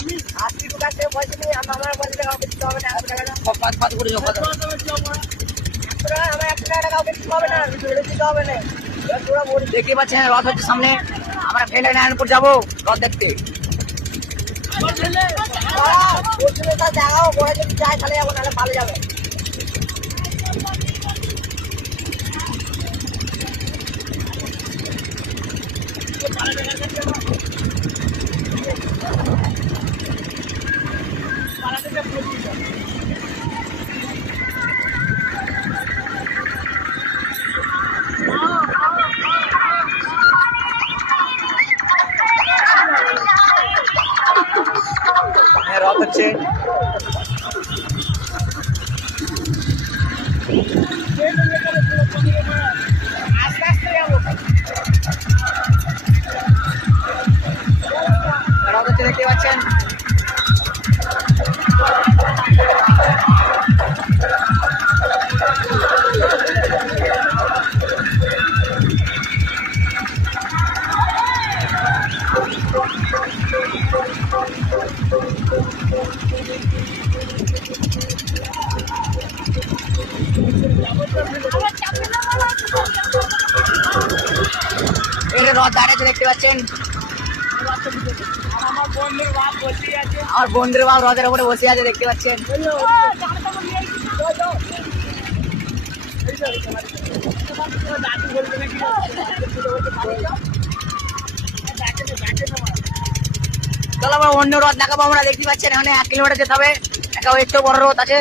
80 টাকা থেকে পয়সা নিয়ে আমার 50 টাকা দিতে হবে না, 100 টাকা না। কত করে যোগ কথা? 100 টাকা আমার 100 টাকা কাউকে দিতে হবে না, ভিডিও দিতে হবে না। এবার তোরা বল। দেখতে পাচ্ছেন রথ হচ্ছে সামনে, আমরা ফ্রেন্ড নারায়ণপুর যাবো রথ দেখতে। ওখানে তা জায়গাও বড় যদি যায় তাহলে যাবো, নাহলে পালে যাবে। হ্যাঁ রথ হচ্ছে। আস্তে আস্তে যাবো। রথ হচ্ছে দেখতে পাচ্ছেন। রথ দাঁড়িয়েছে দেখতে পাচ্ছেন। আমার বন্ধুর বাপ বসে আছে। আমার বন্ধুর বাপ রথের উপরে বসে আছে দেখতে পাচ্ছেন। চলো আমরা অন্য রথ দেখাবো। আমরা দেখতে পাচ্ছেন এখানে 1 কিলোমিটার যেতে হবে, একটা একটু বড় রথ আছে।